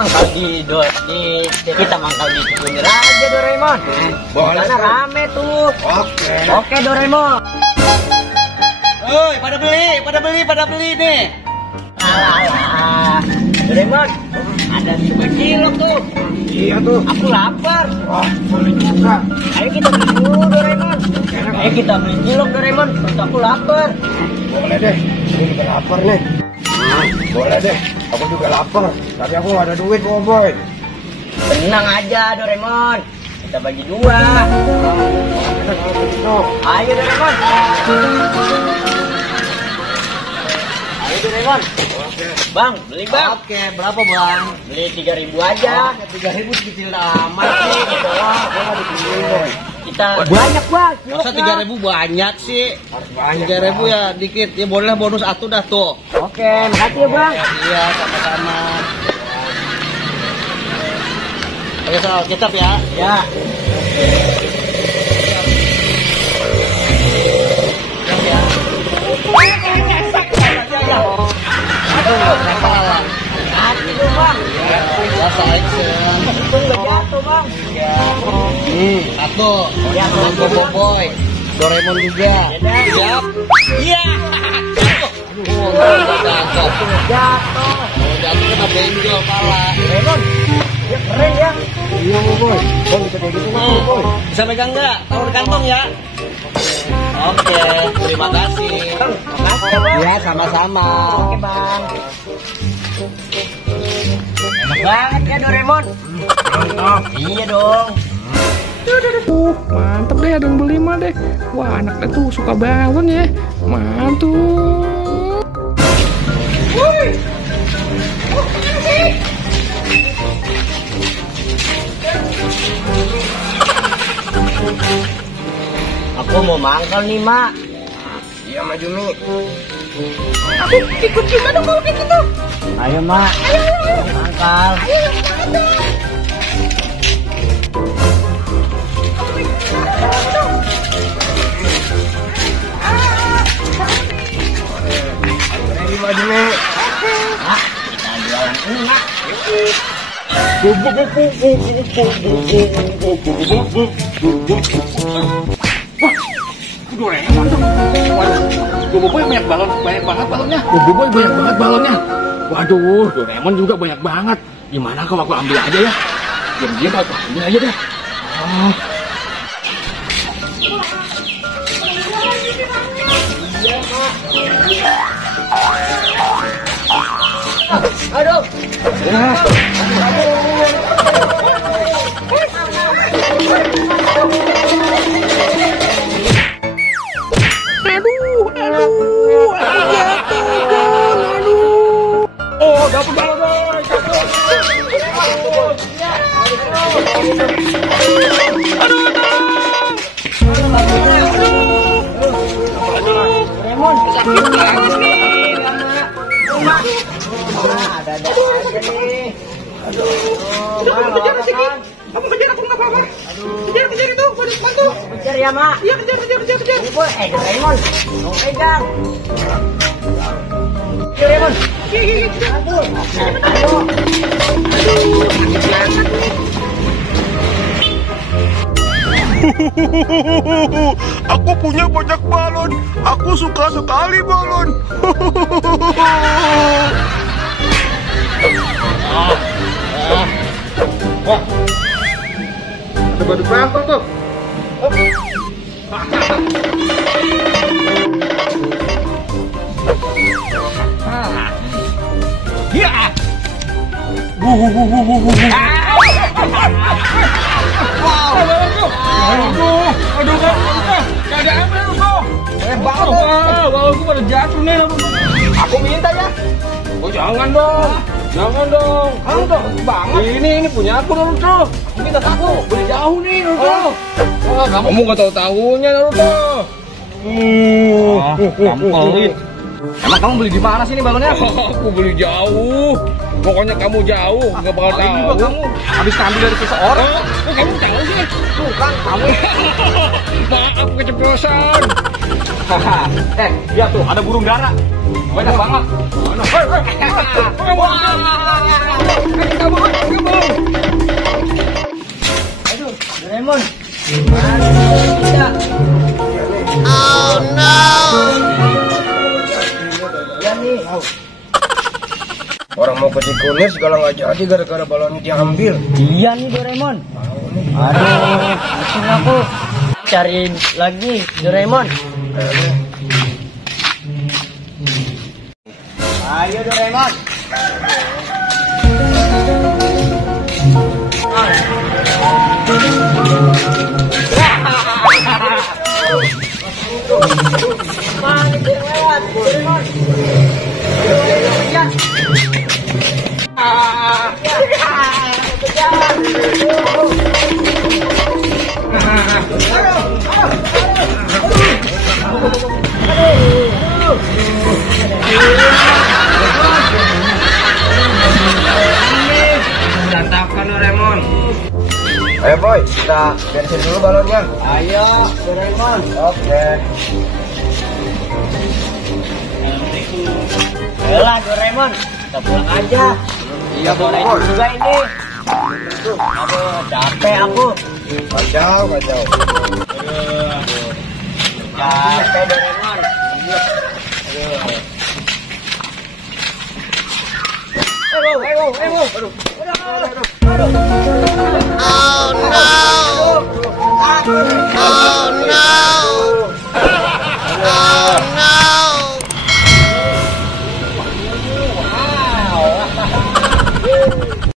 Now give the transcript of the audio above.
mangkal kita mangkal di Cikunir aja Doraemon. Boleh. Karena rame tuh. Oke. Oke Doraemon. Woi, pada beli nih. Alah, Doraemon, ada cuma cilok tuh. Iya tuh. Aku lapar. Wah, boleh juga. Ayo kita beli dulu Doraemon. Ayo kita beli cilok Doraemon. Perut aku lapar. Boleh deh. Aku juga lapar nih. Boleh deh. Aku juga lapar. Tapi aku gak ada duit, boy. Tenang aja Doraemon. Kita bagi dua. Ayo Doraemon. Ayo Doraemon. Bang, beli bang. Oke, berapa bang? Beli 3.000 aja. 3.000 kecil amat sih. Kita banyak bang. Masa 3.000 banyak sih? Banyak. 3.000 ya dikit. Ya boleh bonus satu dah tuh. Oke, makasih ya bang. Iya, sama-sama. Oke, soal kecap ya. Ya. Hati dong bang. Biasa action. Itu nggak jatuh bang. Satu. Ya, Buat Bobo Boy. Doraemon juga. Siap. Iya. Aduh, jatuh. Jatuh. Jatuh kena benjol pala. Doraemon, ya keren ya. Iya, boy. Boy, bisa kayak gitu, boy. Bisa megang nggak? Taruh di kantong ya. Oke, terima kasih. Makasih ya bang. Ya, sama-sama. Oke bang. Enak banget ya Doraemon. Iya dong. Mantep deh, ada yang beli mah deh. Wah, anaknya tuh suka balon ya. Mantul. Aku mau mangkal nih mak. Iya, maju Mi. Aku ikut juga dong kalau kayak gitu. Ayo mak. Mangkal. Ready, maju Mi. Ah, kita jualan enggak. Doraemon tuh. Waduh, Bobo Boy banyak banget balonnya. Bobo Boy banyak banget balonnya. Waduh, Doraemon juga banyak banget. Gimana kalau aku ambil aja ya? Diam-diam aku ambil aja deh. Oh. Aduh. Oh, dapat balon. Doraemon, sakit banget nih. Ada aja nih. Aduh, Kejar sini. Kamu kejar aku nggak apa-apa. Kejar itu, bantu. kejar ya mak. Iya, kejar. Ini boy, Doraemon, mau pegang. Doraemon, aduh, ayo. Aku punya banyak balon. Aku suka sekali balon. Ada batu bangkok tuh. Ya. Aduh, gak ada apa tuh. Balonku pada jatuh nih. Aku minta ya. Oh, jangan dong. Kamu tuh banget. Ini punya aku Naruto. Aku minta satu. Udah jauh nih Naruto. Wah, kamu nggak tahu tahunya Naruto. Kamu pelit. Emang kamu beli di mana sih ini balonnya? Aku beli jauh. Pokoknya kamu jauh, nggak bakal tahu. Juga kamu habis ngambil dari seseorang. Oh, kamu tahu sih? Tuh kan kamu. Maaf keceplosan. Lihat tuh ada burung dara. Banyak banget. Kamu Tidak. Oh no. Ya nih. Orang mau ke Cikunir segala nggak jadi gara-gara balonnya diambil. Iya nih Doraemon. Aduh, pusing aku. Cari lagi Doraemon. Ayo Doraemon. Mana dia lewat? Doraemon. Ya. Berantakan Doraemon. Ayo boy, kita beresin dulu balonnya. Ayo Doraemon. Oke. Ayolah Doraemon, kita pulang aja. Iya Boleh boy. juga ini. Aduh, capek aku. Kacau. Capek Doraemon. Aduh. Aduh.